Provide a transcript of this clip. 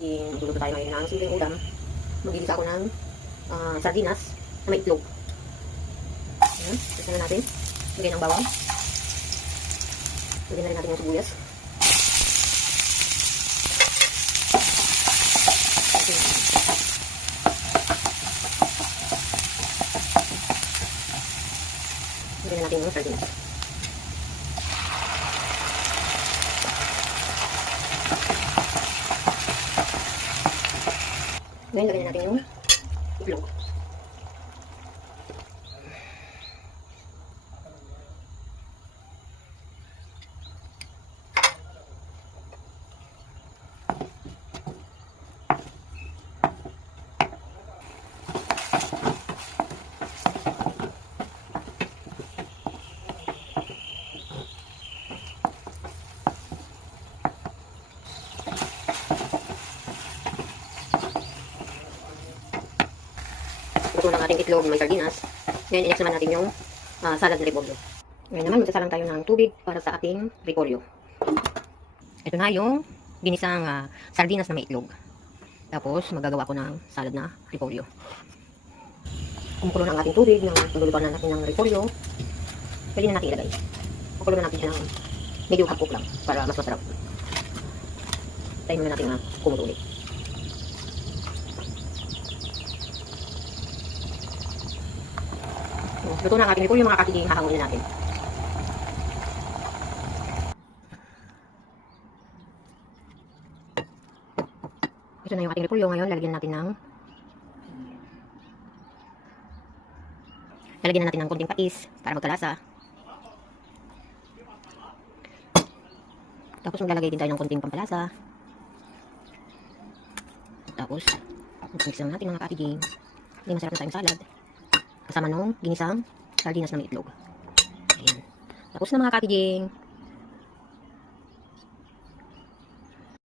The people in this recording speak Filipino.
Sige, magluluto tayo ngayon ng simpleng ulam. Magigisa ako ng sardinas na may itlog. Ayan, isa na natin. Lagyan ng bawang. Lagyan na rin natin yung sibuyas. Lagyan na natin yung sardinas. Ngayon, lagyan natin yung itlog. Luto ng ating itlog, may sardinas. Ngayon, i-next naman natin yung salad na repolyo. Ngayon naman, magsasalang tayo ng tubig para sa ating repolyo. Ito na yung ginisang sardinas na may itlog. Tapos, magagawa ko ng salad na repolyo. Kumukulo ng ating tubig, nang paglulutuan na natin ng repolyo, pwede na natin ilagay. Kukulo na natin siya ng medyo hapok lang para mas masarap. Tayo muna natin kumulo ulit. Luto na ang ating repolyo, mga kakiging, hahanguin na natin. Ito na yung ating repolyo. Ngayon, lalagyan natin ng konting patis para magkalasa. Tapos maglalagay din tayo ng konting pampalasa. Tapos, mix lang natin mga kakiging. May masarap na tayong salad. Kasama nung ginisang sardinas na may itlog. Ayan. Tapos na mga kakiging.